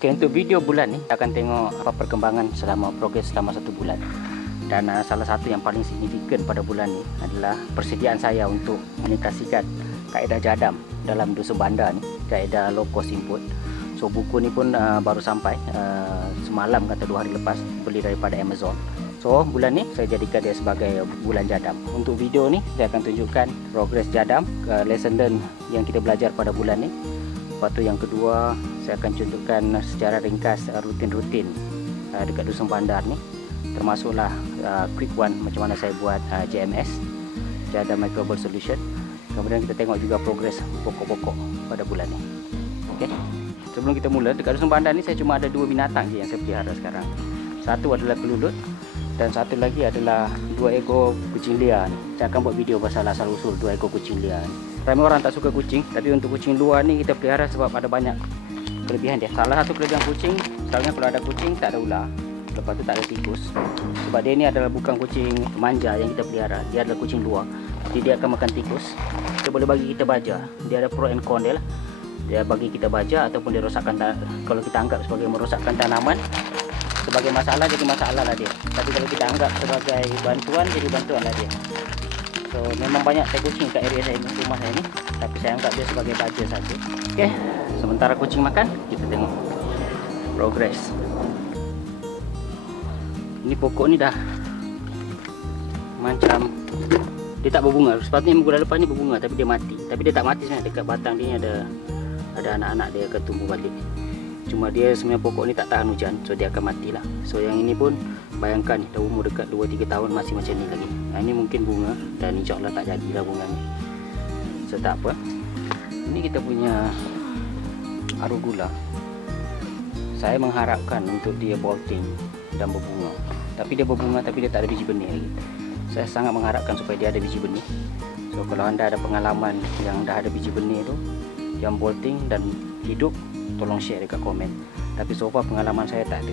Okey, untuk video bulan ni akan tengok apa perkembangan selama progres selama 1 bulan. Dan salah satu yang paling signifikan pada bulan ni adalah persediaan saya untuk meningkatkan kaedah jadam dalam dusun bandar ni, kaedah low cost input. So buku ni pun baru sampai semalam, kata 2 hari lepas, beli daripada Amazon. So bulan ni saya jadikan dia sebagai bulan jadam. Untuk video ni saya akan tunjukkan progres jadam, lesson learn yang kita belajar pada bulan ni. Lepas tu yang kedua, saya akan tunjukkan secara ringkas rutin-rutin dekat dusun bandar ni, termasuklah quick one macam mana saya buat JMS, Jadam Microbial Solution. Kemudian kita tengok juga progres pokok-pokok pada bulan ni. Okey. Sebelum kita mula, dekat dusun bandar ni saya cuma ada 2 binatang je yang saya pelihara sekarang. Satu adalah kelulut dan satu lagi adalah 2 ekor kucing liar ni. Saya akan buat video pasal asal usul 2 ekor kucing liar ni. Ramai orang tak suka kucing, tapi untuk kucing luar ni kita pelihara sebab ada banyak kelebihan dia. Salah satu kelebihan kucing, misalnya kalau ada kucing tak ada ular, lepas tu tak ada tikus. Sebab dia ni adalah bukan kucing manja yang kita pelihara, dia adalah kucing luar. Jadi dia akan makan tikus. Dia boleh bagi kita baja. Dia ada pro and con dia lah. Dia bagi kita baja ataupun dia rosakkan, kalau kita anggap sebagai merosakkan tanaman, sebagai masalah jadi masalah lah dia. Tapi kalau kita anggap sebagai bantuan, jadi bantuan lah dia. So memang banyak tai kucing kat area saya, rumah saya ni, tapi saya anggap dia sebagai baja saja. Okey, sementara kucing makan, kita tengok progress. Ini pokok ni dah macam dia tak berbunga. Sepatutnya bulan lepas ni berbunga, tapi dia mati. Tapi dia tak mati sebenarnya, dekat batang dia ada anak-anak dia akan tumbuh balik. Cuma dia sebenarnya pokok ni tak tahan hujan, so dia akan matilah. So yang ini pun bayangkan dah umur dekat 2-3 tahun masih macam ni lagi. Ini mungkin bunga dan insya-Allah tak jadilah bunga ni. So tak apa. Ini kita punya arugula. Saya mengharapkan untuk dia bolting dan berbunga. Tapi dia berbunga tapi dia tak ada biji benih lagi. Saya sangat mengharapkan supaya dia ada biji benih. So kalau anda ada pengalaman yang dah ada biji benih tu, yang bolting dan hidup, tolong share dekat komen. Tapi so far pengalaman saya tak ada.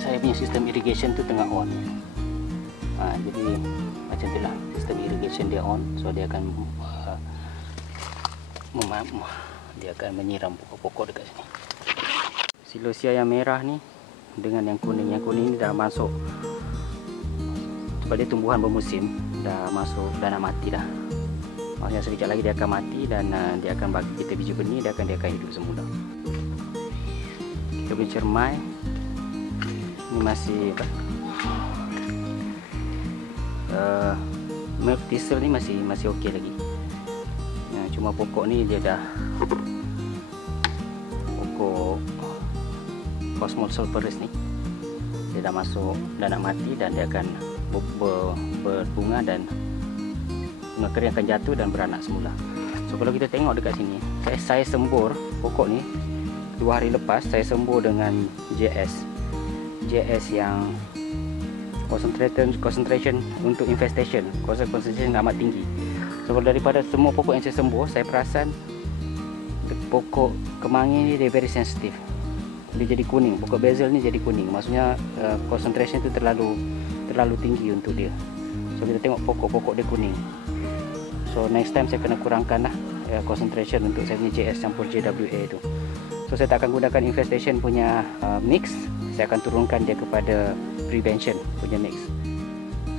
Saya punya sistem irrigation tu tengah on. Jadi macam tu lah, sistem irrigation dia on. So dia akan menyiram pokok-pokok dekat sini. Silosia yang merah ni dengan yang kuning. Yang kuning ni dah masuk, sebab dia tumbuhan bermusim, dah masuk, dah nak mati dah. Maksudnya sekejap lagi dia akan mati dan dia akan bagi kita biji benih, dia akan hidup semula. Kita punya cermai ni masih milk thistle ni masih okey lagi. Cuma pokok ni dia dah, pokok Cosmos sulphureus ni dia dah masuk, dah nak mati dan dia akan berbunga dan bunga kering akan jatuh dan beranak semula. So kalau kita tengok dekat sini, saya sembur pokok ni 2 hari lepas. Saya sembur dengan JS yang concentration untuk infestation, concentration amat tinggi. So daripada semua pokok yang saya sembur, saya perasan pokok kemangi ni dia very sensitive. Dia jadi kuning, pokok basil ni jadi kuning. Maksudnya concentration tu terlalu tinggi untuk dia. So kita tengok pokok-pokok dia kuning. So next time saya kena kurangkan lah concentration untuk saya punya JS campur JWA tu. So saya tak akan gunakan infestation punya mix, saya akan turunkan dia kepada prevention punya mix.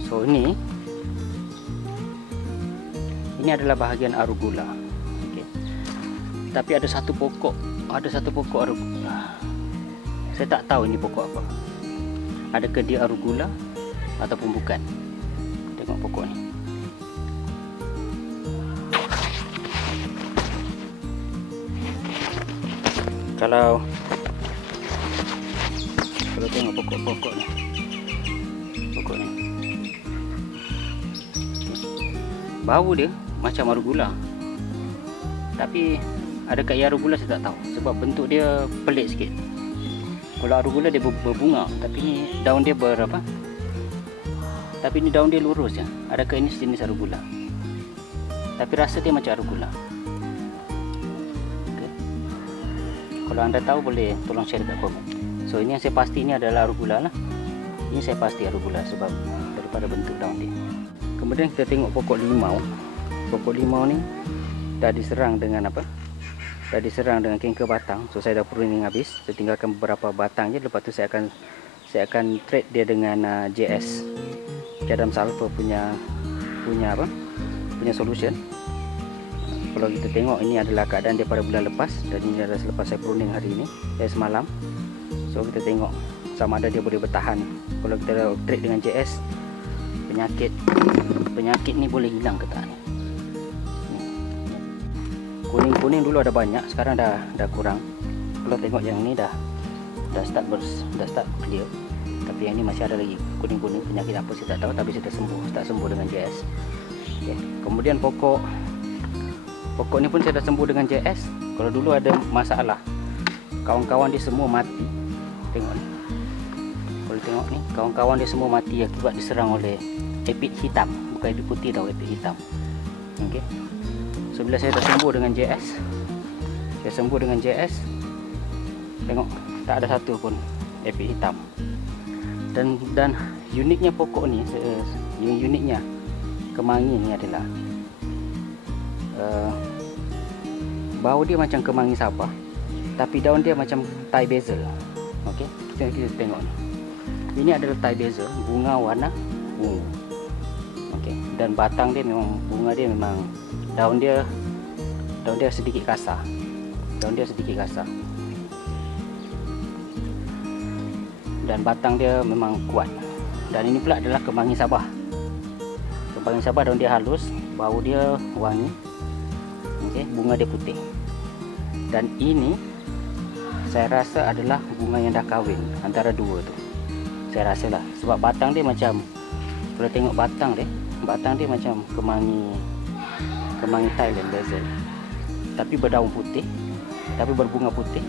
So ini adalah bahagian arugula. Okay. Tapi ada satu pokok arugula. Saya tak tahu ini pokok apa. Adakah dia arugula ataupun bukan? Tengok pokok ni. Kalau tengok pokok ni, bau dia macam arugula, tapi adakah ia arugula saya tak tahu sebab bentuk dia pelik sikit. Kalau arugula dia berbunga, tapi ni daun dia tapi ni daun dia lurus je. Adakah ini sejenis arugula? Tapi rasa dia macam arugula. Kalau anda tahu boleh tolong share dekat komen. So ini yang saya pasti ini adalah arugula lah. Ini saya pasti arugula sebab daripada bentuk daun dia. Kemudian kita tengok pokok limau. Pokok limau ni dah diserang dengan dah diserang dengan kanker batang. So saya dah pruning habis. Saya tinggalkan beberapa batang je. Lepas tu saya akan trade dia dengan JS Jadam Sulfur punya solution. Kalau kita tengok, ini adalah keadaan dia pada bulan lepas, dan ini adalah selepas saya pruning hari ini, semalam. So kita tengok sama ada dia boleh bertahan. Kalau kita trade dengan JS, penyakit ni boleh hilang ke tak ni. Kuning-kuning dulu ada banyak, sekarang dah kurang. Kalau tengok yang ni dah start clear. Tapi yang ni masih ada lagi kuning-kuning. Penyakit apa saya tak tahu, tapi saya start sembuh dengan JS. Okay. Kemudian pokok ni pun saya dah sembuh dengan JS. Kalau dulu ada masalah, kawan-kawan dia semua mati. Tengok ni. Kalau tengok ni, kawan-kawan dia semua mati akibat diserang oleh epid hitam. Bukan epid putih tau, epid hitam. Okey. So bila saya dah sembuh dengan JS, tengok tak ada satu pun epid hitam. Dan uniknya pokok ni, uniknya kemangi ni adalah bau dia macam kemangi Sabah, tapi daun dia macam Thai basil. Okey, kita tengok ni. Ini adalah Thai basil, bunga warna ungu. Okey, dan batang dia memang, bunga dia memang, daun dia sedikit kasar. Dan batang dia memang kuat. Dan ini pula adalah kemangi Sabah. Kemangi Sabah, daun dia halus, bau dia wangi. Okey, bunga dia putih. Dan ini saya rasa adalah bunga yang dah kahwin antara dua tu. Saya rasa lah, sebab batang dia macam, kalau tengok batang dia macam kemangi Thailand basil, tapi berdaun putih, tapi berbunga putih,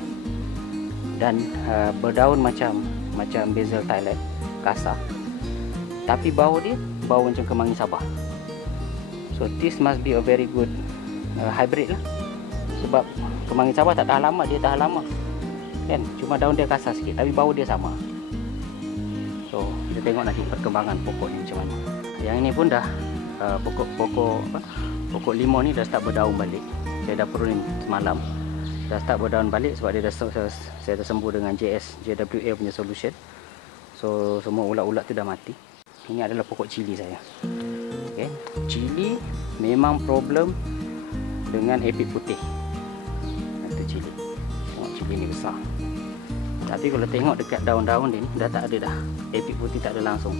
dan berdaun macam basil Thailand kasar, tapi bau macam kemangi Sabah. So this must be a very good hybrid lah. Sebab kemangi Sabah tak tahan lama, dia tahan lama kan, cuma daun dia kasar sikit, tapi bau dia sama. So kita tengok nanti perkembangan pokok ni macam mana. Yang ini pun dah pokok limau ni dah start berdaun balik. Saya dah pruning semalam, dah start berdaun balik sebab dia saya dah sembuh dengan JWA punya solution. So semua ulat-ulat tu dah mati. Ini adalah pokok cili saya. Okay. Cili memang problem dengan epid putih. Itu cili. Tengok cili ni besar. Tapi kalau tengok dekat daun-daun dia ni dah tak ada dah. Epid putih tak ada langsung.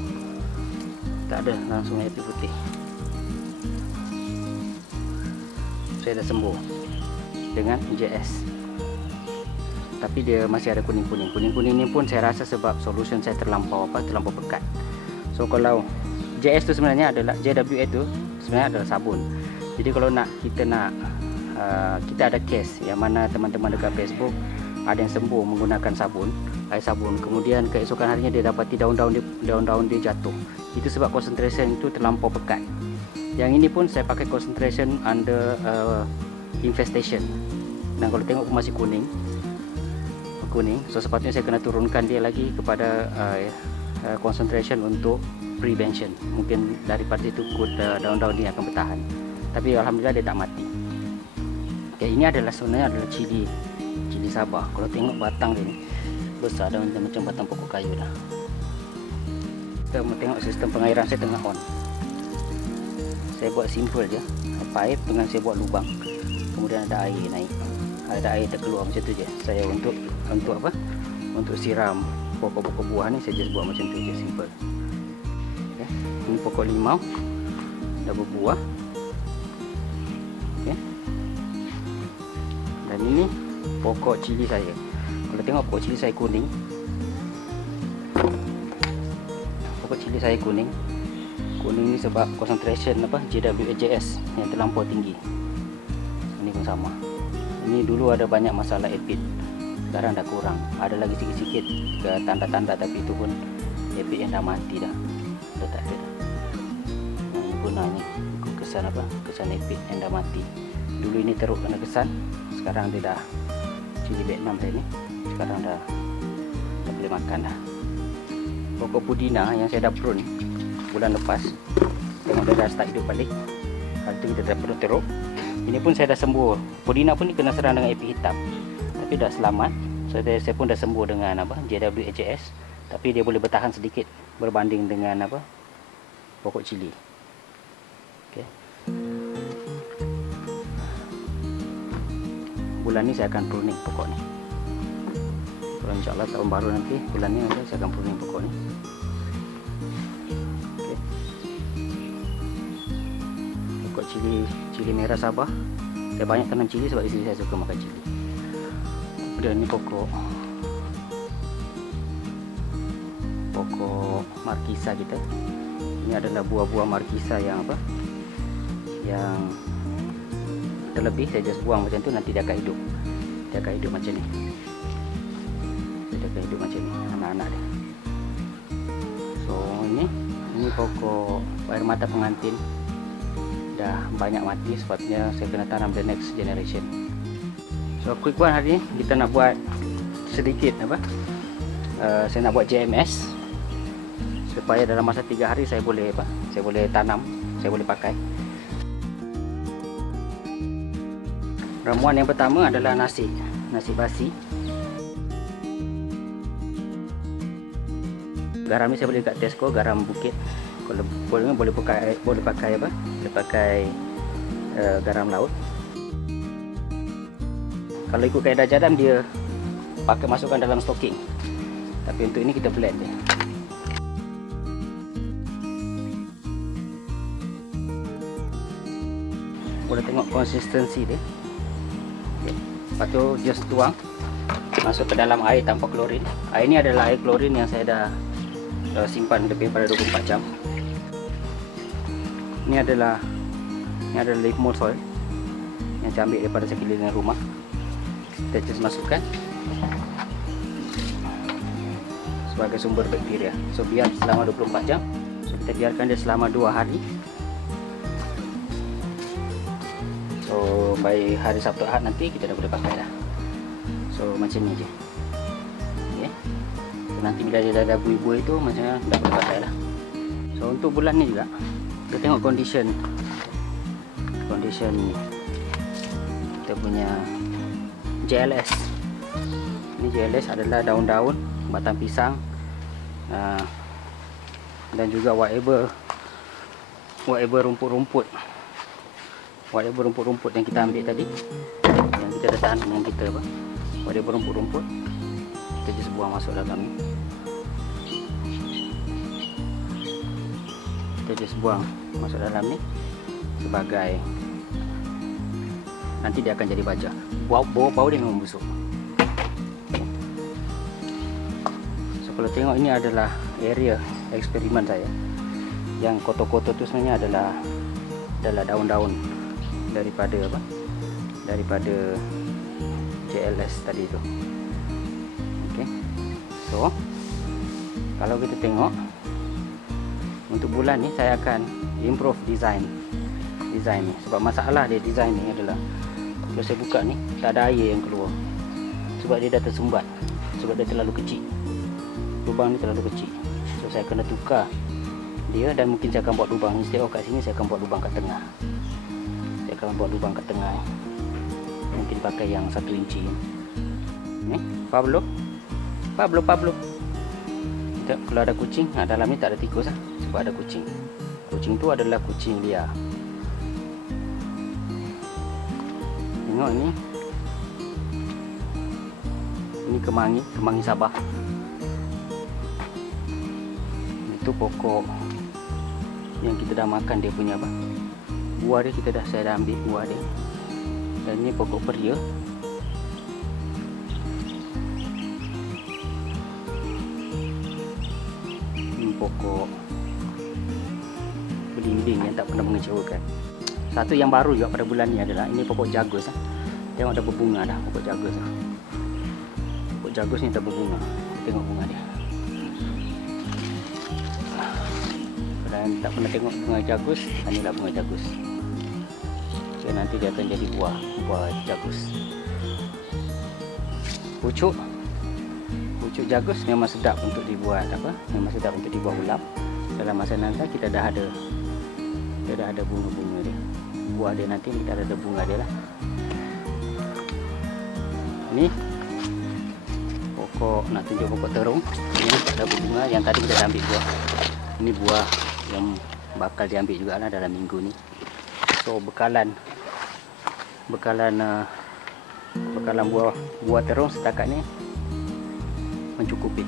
Tak ada langsung epid putih. Saya dah sembuh dengan JS. Tapi dia masih ada kuning-kuning. Kuning-kuning ni pun saya rasa sebab solution saya terlampau pekat. So kalau JS tu sebenarnya adalah, JWA tu sebenarnya adalah sabun. Jadi kalau kita ada case yang mana teman-teman dekat Facebook ada yang sembuh menggunakan air sabun, kemudian keesokan harinya dia dapati daun-daun dia jatuh. Itu sebab concentration itu terlampau pekat. Yang ini pun saya pakai concentration under infestation. Dan kalau tengok pun masih kuning. So sepatutnya saya kena turunkan dia lagi kepada concentration untuk prevention. Mungkin daripada itu daun-daun ini akan bertahan. Tapi alhamdulillah dia tak mati. Okay, ini sebenarnya adalah cili Sabah. Kalau tengok batang dia ni besar dah, macam batang pokok kayu dah. Kita mau tengok sistem pengairan saya tengah on. Saya buat simple je, pipe dengan saya buat lubang, kemudian ada air naik, ada air terkeluar macam tu je. Saya untuk apa? Untuk siram pokok-pokok buah ni saya just buat macam tu je, simple. Okay. Ini pokok limau dah berbuah. Okay. Dan ini pokok cili saya. Kalau tengok pokok cili saya kuning. Pokok cili saya kuning. Kuning ni sebab concentration JWAJS yang terlampau tinggi. Ini pun sama. Ini dulu ada banyak masalah epid. Sekarang dah kurang. Ada lagi sikit-sikit ke tanda-tanda, tapi itu pun epid yang dah mati dah. Dah tak ada. Ini gunanya kesan epid yang dah mati. Dulu ini teruk kena kesan. Sekarang dia dah cili Vietnam saya ni, sekarang dah boleh makan dah. Pokok pudina yang saya dah prune bulan lepas, tengok dia dah start hidup balik. Kali tu kita dah perlu teruk. Ini pun saya dah sembuh. Pudina pun ni kena serang dengan api hitam, tapi dah selamat. Saya pun dah sembuh dengan JWHS, tapi dia boleh bertahan sedikit berbanding dengan pokok cili. Okey. Bulan ni saya akan pruning pokok ni. Kalau insyaAllah tahun baru nanti, bulan ni saya akan pruning pokok ni. Okey. Pokok cili merah Sabah. Saya banyak tanam cili sebab di sini saya suka makan cili. Dan ni pokok markisa kita. Ini adalah buah-buah markisa yang yang terlebih. Saya just buang macam tu, nanti dia akan hidup. Dia akan hidup macam ni. Dia akan hidup macam ni, anak-anak dia. So ini pokok air mata pengantin dah banyak mati, sebabnya saya kena tanam the next generation. So quick one hari ni kita nak buat sedikit saya nak buat JMS supaya dalam masa 3 hari saya boleh tanam, saya boleh pakai. Ramuan yang pertama adalah nasi basi. Garam ni saya beli kat Tesco, garam bukit. Kalau boleh pakai garam laut. Kalau ikut kaedah jadam dia masukkan dalam stocking. Tapi untuk ini kita blend dia. Boleh tengok konsistensi dia. Okay. Lepas tu just tuang masuk ke dalam air tanpa klorin. Air ini adalah air klorin yang saya dah simpan lebih daripada 24 jam. Ini adalah leaf mold soil yang saya ambil daripada sekeliling rumah. Kita just masukkan sebagai sumber bakteria. So biar selama 24 jam. So kita biarkan dia selama 2 hari. So by hari Sabtu Ahad nanti kita dah boleh pakai dah. So macam ni je. Okay. So, nanti bila dia dah ada buih-buih tu macam dah boleh pakai dah. So untuk bulan ni juga kita tengok condition kita punya JLS. Ini JLS adalah daun-daun, batang pisang, dan juga whatever rumput-rumput yang kita ambil tadi, yang kita dah tanam, yang kita whatever rumput-rumput kita just buang masuk dalam ni. Kita just buang masuk dalam ni sebagai, nanti dia akan jadi baja. Bau dia memang busuk. So kalau tengok, ini adalah area eksperimen saya. Yang kotor-kotor tu sebenarnya adalah daun-daun daripada JLS tadi tu. Okey. So kalau kita tengok untuk bulan ni saya akan improve design ni, sebab masalah dia design ni adalah kalau saya buka ni tak ada air yang keluar sebab dia dah tersumbat, sebab dia terlalu kecil, lubang ni terlalu kecil. So saya kena tukar dia, dan mungkin saya akan buat lubang instead of kat sini, saya akan buat lubang kat tengah. Mungkin pakai yang 1 inci ni. Pablo. Kalau ada kucing, dalam ni tak ada tikus sebab ada kucing. Kucing tu adalah kucing liar. Tengok ni. Ini kemangi Sabah. Itu pokok yang kita dah makan dia punya buah dia, saya dah ambil buah dia. Dan ni pokok peria. Ini pokok belimbing yang tak pernah mengecewakan. Satu yang baru juga pada bulan ni adalah ini pokok jagus. Tengok dah berbunga dah pokok jagus. Pokok jagus ni dah berbunga. Tengok bunga dia. Dan tak pernah tengok bunga jagus, inilah bunga jagus. Okay, nanti dia akan jadi buah jagus. Pucuk jagus memang sedap untuk dibuat memang sedap untuk dibuat ulap. Dalam masa nanti kita dah ada bunga-bunga dia. buah dia nanti, kita ada bunga dia lah. Ini pokok, nak tunjuk pokok terung. Ini ada bunga yang tadi kita ambil buah. Ini buah yang bakal diambil juga lah dalam minggu ni. So bekalan buah terung setakat ni mencukupi.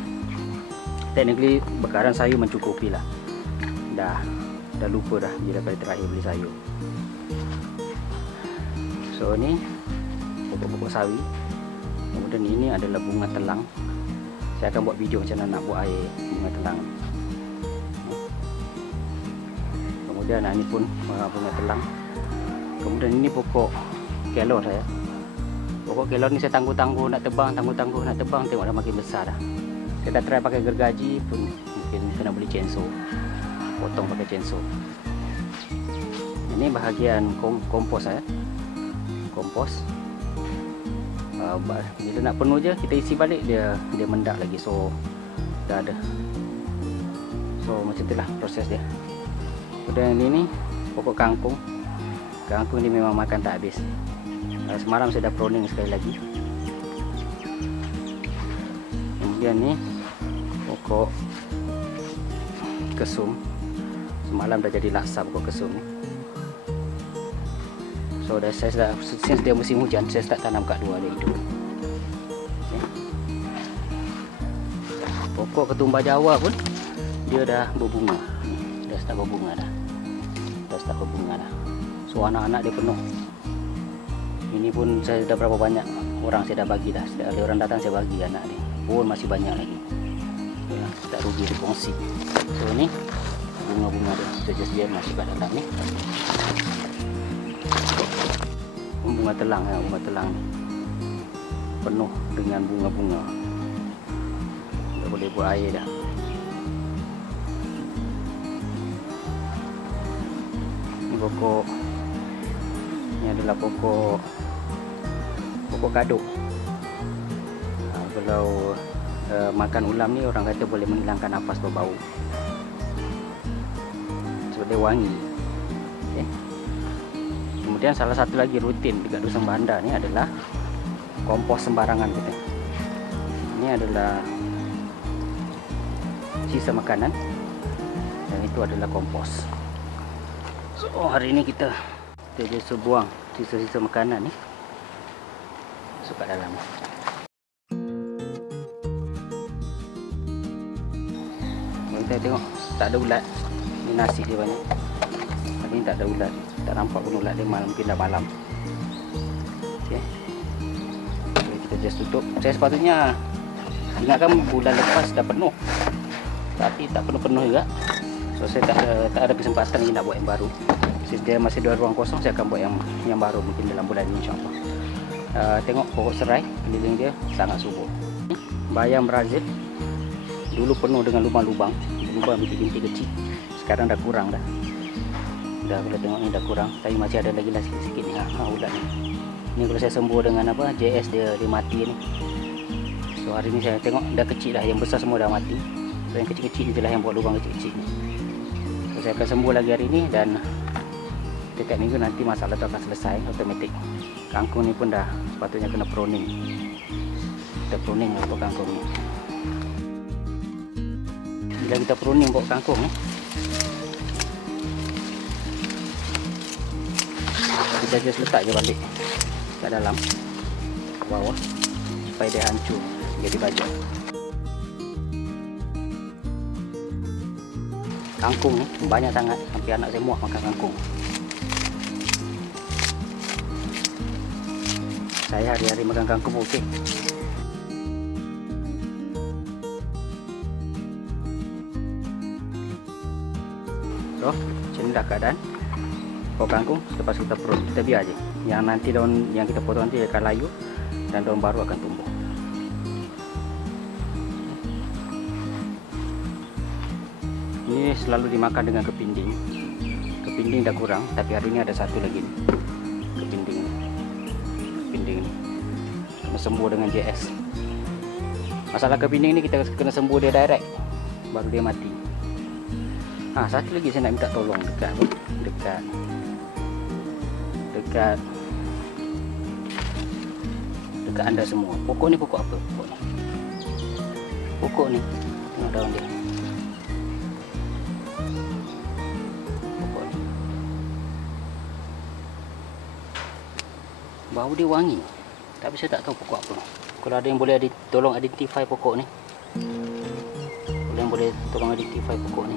Technically bekalan sayur mencukupi lah. Dah lupa dah bila kali terakhir beli sayur. So ni pokok-pokok sawi. Kemudian ini adalah bunga telang. Saya akan buat video macam mana nak buat air bunga telang. Kemudian ini pun bunga telang. Kemudian ini pokok kelor saya. Pokok kelor ni saya tangguh-tangguh nak tebang, tengok dah makin besar dah. Saya dah try pakai gergaji pun mungkin kena beli chainsaw. Potong pakai chainsaw. Ini bahagian kompos saya. Kompos. Bila nak penuh je kita isi balik, dia mendak lagi. So dah ada. So macam itulah proses dia. Kemudian ini pokok kangkung. Kangkung ni memang makan tak habis. Semalam saya dah pruning sekali lagi. Kemudian ni pokok kesum. Semalam dah jadi laksa pokok kesum ni. So saya dah, since dia musim hujan, saya start tanam kat luar dia hidup. Okay. Pokok ketumbar Jawa pun dia dah berbunga. Dah start berbunga dah. So anak-anak dia penuh. Ini pun saya dah berapa banyak orang saya dah bagi dah. Setiap ada orang datang saya bagi anak dia. Pun masih banyak lagi. Ya, tak rugi dikongsi. So ni bunga-bunga dia. Saya just biar masuk kat dalam ni. Bunga telang ya, bunga telang ni penuh dengan bunga-bunga. Dah boleh buat air dah. Ini pokok, ini adalah pokok kaduk. Kalau makan ulam ni orang kata boleh menghilangkan nafas berbau. Sebab dia wangi. Okay. Kemudian salah satu lagi rutin dekat Dusun Bandar ni adalah kompos sembarangan kita. Ini adalah sisa makanan dan itu adalah kompos. So hari ini kita biasa buang sisa-sisa makanan ni masuk kat dalam. Kita tengok tak ada ulat. Ini nasi dia banyak. Hari ni tak ada ulat. Tak nampak pun ulat dia, mungkin dah malam. Okay. Okay, kita just tutup. Saya sepatutnya ingatkan bulan lepas dah penuh, tapi tak penuh-penuh juga. So saya tak ada kesempatan lagi nak buat yang baru. Since dia masih ada ruang kosong, saya akan buat yang baru mungkin dalam bulan ini insyaAllah. Tengok pokok serai, keliling dia sangat subur. Bayam Brazil dulu penuh dengan lubang-lubang, bintik-bintik kecil. Sekarang dah kurang dah. Kalau tengok ni dah kurang, tapi masih ada lagi lah sikit-sikit ni. Ulat ni. Ni kalau saya sembuh dengan apa JS dia mati ni. So hari ni saya tengok dah kecil dah, yang besar semua dah mati. So yang kecil-kecil je lah yang buat lubang kecil-kecil ni. So saya akan sembuh lagi hari ni dan dekat minggu nanti masalah tu akan selesai automatik. Kangkung ni pun dah sepatutnya kena pruning. Kita pruning lah pokok kangkung ni. Bila kita pruning pokok kangkung ni, kita just letak je balik kat dalam ke bawah supaya dia hancur jadi baja. Kangkung ni banyak sangat, sampai anak saya muak makan kangkung. Saya hari-hari makan kangkung okey. So, macam ni dah keadaan pokok kangkung. Lepas kita perut, kita biar je. Yang nanti daun yang kita potong nanti akan layu dan daun baru akan tumbuh. Ini selalu dimakan dengan kepinding. Kepinding dah kurang, tapi hari ini ada satu lagi nih. Kepinding ni kena sembuh dengan JS. Masalah kepinding ni kita kena sembuh dia direct, baru dia mati. Satu lagi saya nak minta tolong dekat dekat Anda semua. Pokok ni pokok apa? Pokok ni tengok daun dia. Pokok ni bau dia wangi, tapi saya tak tahu pokok apa. Kalau ada yang boleh tolong identify pokok ni, tolong identify pokok ni.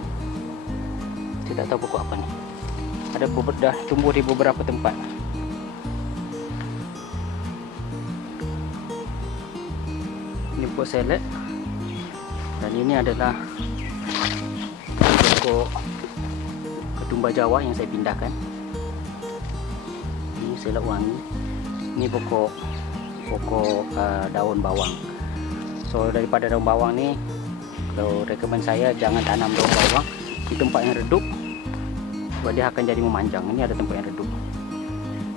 Saya tak tahu pokok apa ni. Ada dah tumbuh di beberapa tempat. Ini pokok salad, dan ini adalah pokok ketumbar Jawa yang saya pindahkan. Ini salad wangi. Ini pokok daun bawang. So daripada daun bawang ni, kalau rekomen saya jangan tanam daun bawang di tempat yang redup, sebab dia akan jadi memanjang. Ini ada tempat yang redup.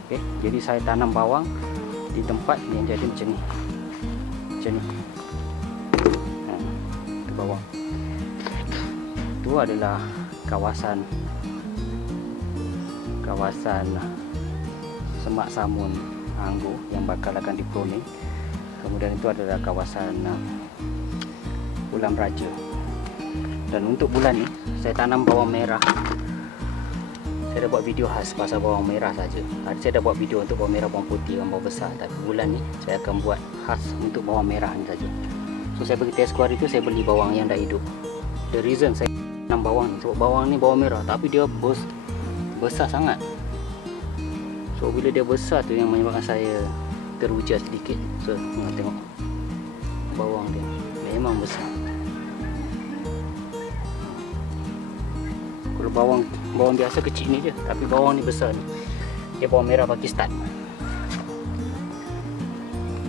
Okey, jadi saya tanam bawang di tempat yang jadi macam ni. Macam ni. Itu bawang. Itu adalah kawasan semak samun anggur yang bakal akan dipruning. Kemudian itu adalah kawasan Ulam Raja. Dan untuk bulan ni saya tanam bawang merah. Saya dah buat video khas pasal bawang merah saja. Saya dah buat video untuk bawang merah, bawang putih, bawang besar. Tapi bulan ni saya akan buat khas untuk bawang merah ni saja. So saya pergi test kuar itu, saya beli bawang yang dah hidup. The reason saya tanam bawang ni, sebab bawang ni bawang merah tapi dia besar sangat. So bila dia besar tu yang menyebabkan saya teruja sedikit. So tengok bawang dia memang besar. Kalau bawang biasa kecil ni je, tapi bawang ni besar ni. Dia bawang merah Pakistan.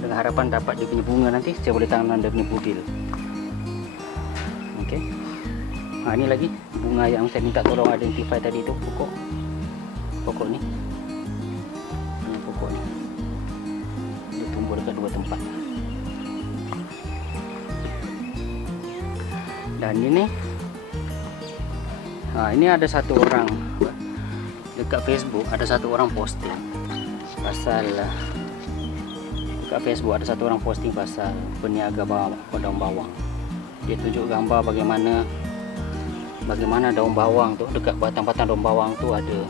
Dengan harapan dapat dia punya bunga nanti, saya boleh tanam dia punya bubil. Okey. Ini lagi bunga yang saya minta tolong identify tadi tu, pokok ni. Ini pokok ni. Dia tumbuh dekat dua tempat. Dan ini ada satu orang dekat Facebook, ada satu orang posting pasal peniaga daun bawang. Dia tunjuk gambar bagaimana daun bawang tu, dekat batang-batang daun bawang tu ada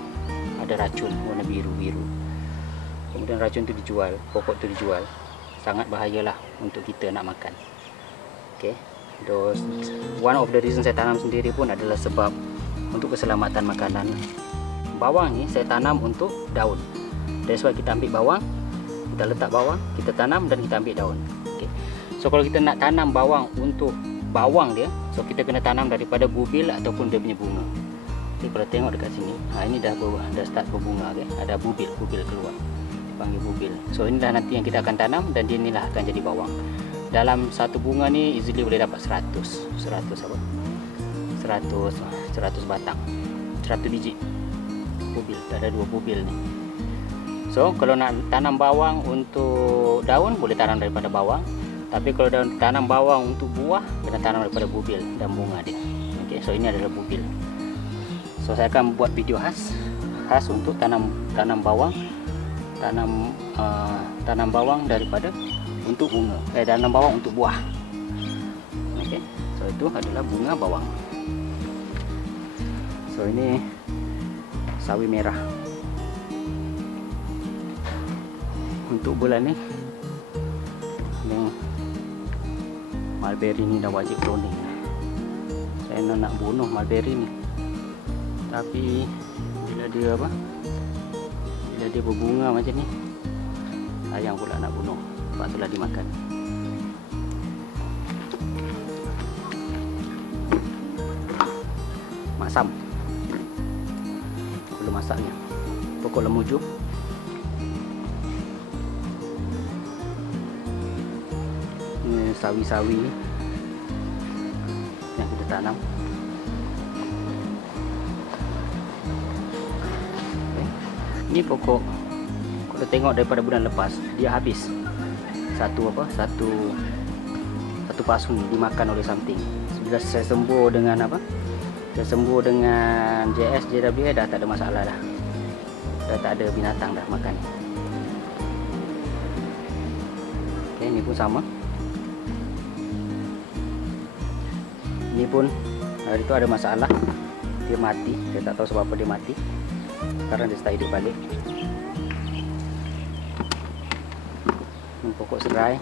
racun warna biru-biru. Kemudian racun tu dijual, pokok tu dijual. Sangat bahayalah untuk kita nak makan. Okey. One of the reason saya tanam sendiri pun adalah sebab untuk keselamatan makanan. Bawang ni saya tanam untuk daun. That's why kita ambil bawang, kita letak bawang, kita tanam dan kita ambil daun. Okay. So kalau kita nak tanam bawang untuk bawang dia, so kita kena tanam daripada bubil ataupun dia punya bunga. Okay, kalau tengok dekat sini, ini dah start berbunga. Okay. Ada bubil keluar, dipanggil bubil. So inilah nanti yang kita akan tanam, dan dia inilah akan jadi bawang. Dalam satu bunga ni easily boleh dapat 100 batang, 100 biji bubil. Ada 2 bubil ni. So kalau nak tanam bawang untuk daun, boleh tanam daripada bawang. Tapi kalau tanam bawang untuk buah, kena tanam daripada bubil dan bunga dia. Okay, so ini adalah bubil. So saya akan buat video khas untuk tanam bawang, tanam bawang daripada untuk bunga, tanam bawang untuk buah. Okey, so itu adalah bunga bawang. So ini sawi merah. Untuk bulan ni, mulberry ni dah wajib pruning. Saya nak bunuh mulberry ni, tapi bila dia berbunga macam ni, sayang pula nak bunuh. Sebab itulah dimakan. Masam, belum masaknya. Pokok lemuju. Ini sawi-sawi yang kita tanam. Ini pokok, kalau tengok daripada bulan lepas, dia habis. Satu pasu ni dimakan oleh something. Bila saya sembuh dengan JS, JWA, dah tak ada masalah dah. Dah tak ada binatang dah makan. Okey, ini pun sama. Ini pun hari itu ada masalah. Dia mati. Saya tak tahu sebab apa dia mati. Sekarang dia start hidup balik. Ini pokok serai.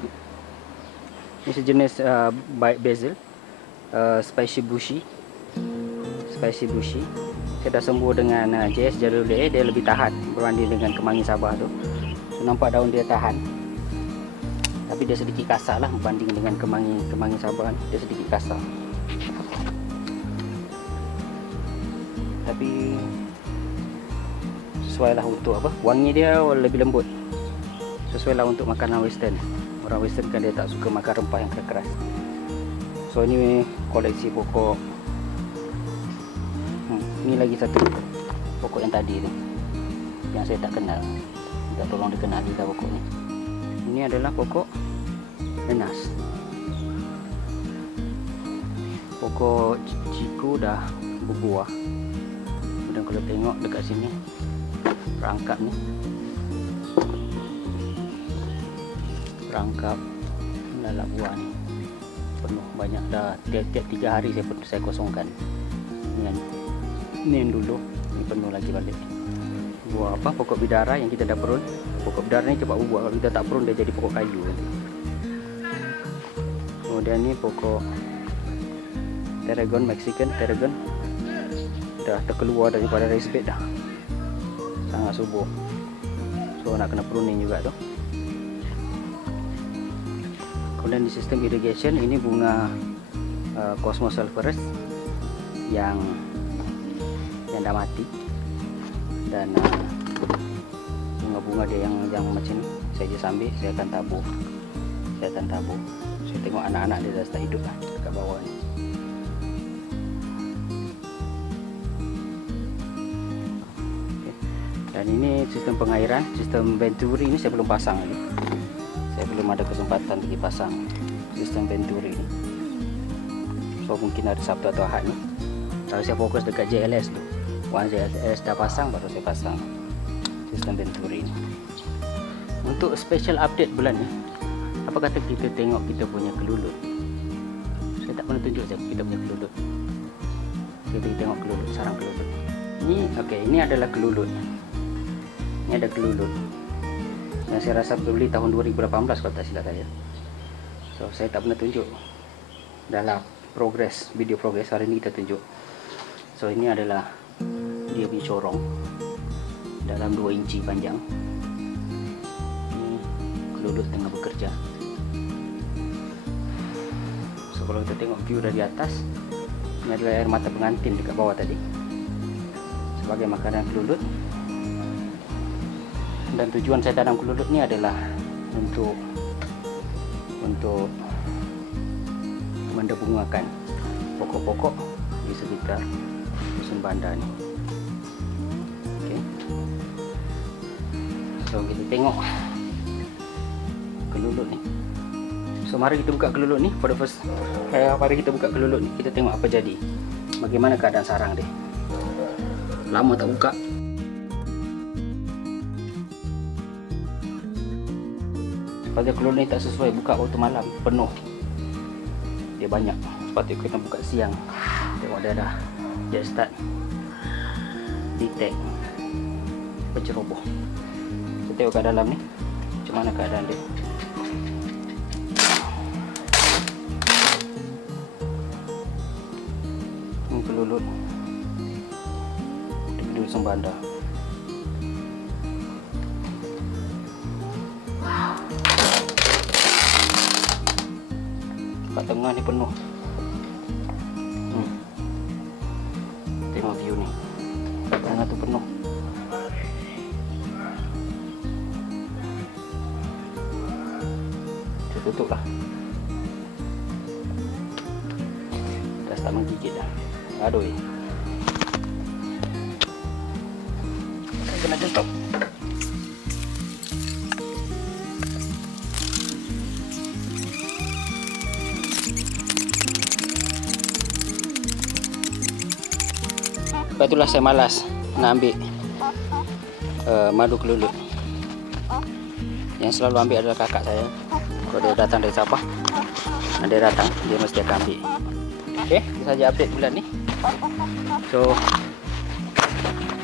Ini sejenis basil, spicy bushy. Saya dah sembuh dengan JS Jadul A. Dia lebih tahan berbanding dengan kemangi Sabah tu. So, nampak daun dia tahan, tapi dia sedikit kasar lah berbanding dengan kemangi Sabah. Dia sedikit kasar, tapi sesuai lah untuk apa, wangi dia lebih lembut. Sesuai lah untuk makanan western. Orang western kan dia tak suka makan rempah yang keras. So ini koleksi pokok. Ini lagi satu pokok yang tadi tu, yang saya tak kenal. Minta tolong dikenali dah pokok ni. Ini adalah pokok nenas. Pokok ciku dah berbuah. Dan kalau tengok dekat sini, rangkap ni, rangkap lalap buah ni penuh banyak dah. Tiap-tiap 3 hari saya kosongkan. Ini yang dulu, ini penuh lagi balik. Buah apa? Pokok bidara yang kita dah perun. Pokok bidara ni cepat berbuah. Kalau kita tak perun dia jadi pokok kayu. Kemudian ni pokok Tarragon, Mexican Tarragon. Dah terkeluar daripada raised bed dah. Sangat subur. So nak kena pruning juga tu. Kemudian di sistem irrigation ini bunga Cosmos sulphurus yang dah mati, dan bunga-bunga dia yang macam ni saya je sambil, saya akan tabur. Saya tengok anak-anak dia dah start hidup lah dekat bawah ni. Okay. Dan ini sistem pengairan, sistem Venturi ini saya belum pasang lagi. Saya belum ada kesempatan lagi pasang sistem Venturi ni. So mungkin hari Sabtu atau Ahad ni. Kalau saya fokus dekat JLS tu. Once JLS dah pasang, baru saya pasang sistem Venturi ni. Untuk special update bulan ni, apa kata kita tengok kita punya kelulut. Saya tak pernah tunjuk kita punya kelulut. Kita tengok kelulut, sarang kelulut. Ini okey, ini adalah kelulut. Ini ada kelulut yang saya rasa beli tahun 2018 kalau tak silap saya. So saya tak pernah tunjuk dalam progress, video progress. Hari ni kita tunjuk. So ini adalah dia punya corong dalam 2 inci panjang. Ini kelulut tengah bekerja. So kalau kita tengok view dari atas, ini adalah air mata pengantin dekat bawah tadi sebagai makanan kelulut. Dan tujuan saya tanam kelulut ni adalah untuk mendebungakan pokok-pokok di sekitar dusun bandar ni. Okay. So kita tengok kelulut ni. So mari kita buka kelulut ni. For the first, mari kita buka kelulut ni. Kita tengok apa jadi. Bagaimana keadaan sarang dia. Lama tak buka. Pada kelulut ni tak sesuai buka waktu malam, penuh. Dia banyak. Sepatutnya kita buka siang. Tengok dia start detect penceroboh. Kita tengok kat dalam ni macam mana keadaan dia. Ini kelulut di dusun bandar. Kat tengah ni penuh. Tengok view ni. Kat tengah tu penuh. Kita tutup lah. Dah start menggigit dah. Aduh. Kena tutup. Sebab itulah saya malas nak ambil madu kelulut. Yang selalu ambil adalah kakak saya. Kalau dia datang dari Sabah, dia datang, dia mesti akan ambil. Oke, itu saja update bulan ni. So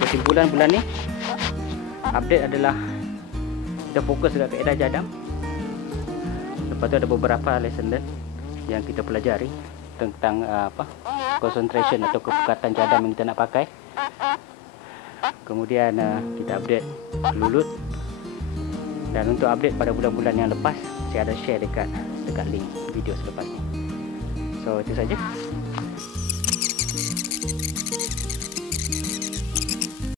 kesimpulan bulan ni, update adalah kita fokus dekat kaedah jadam. Lepas tu ada beberapa lesson learn yang kita pelajari tentang concentration atau kepekatan jadam yang kita nak pakai. Kemudian kita update lulut. Dan untuk update pada bulan-bulan yang lepas, saya ada share dekat link video selepas ni. So itu saja.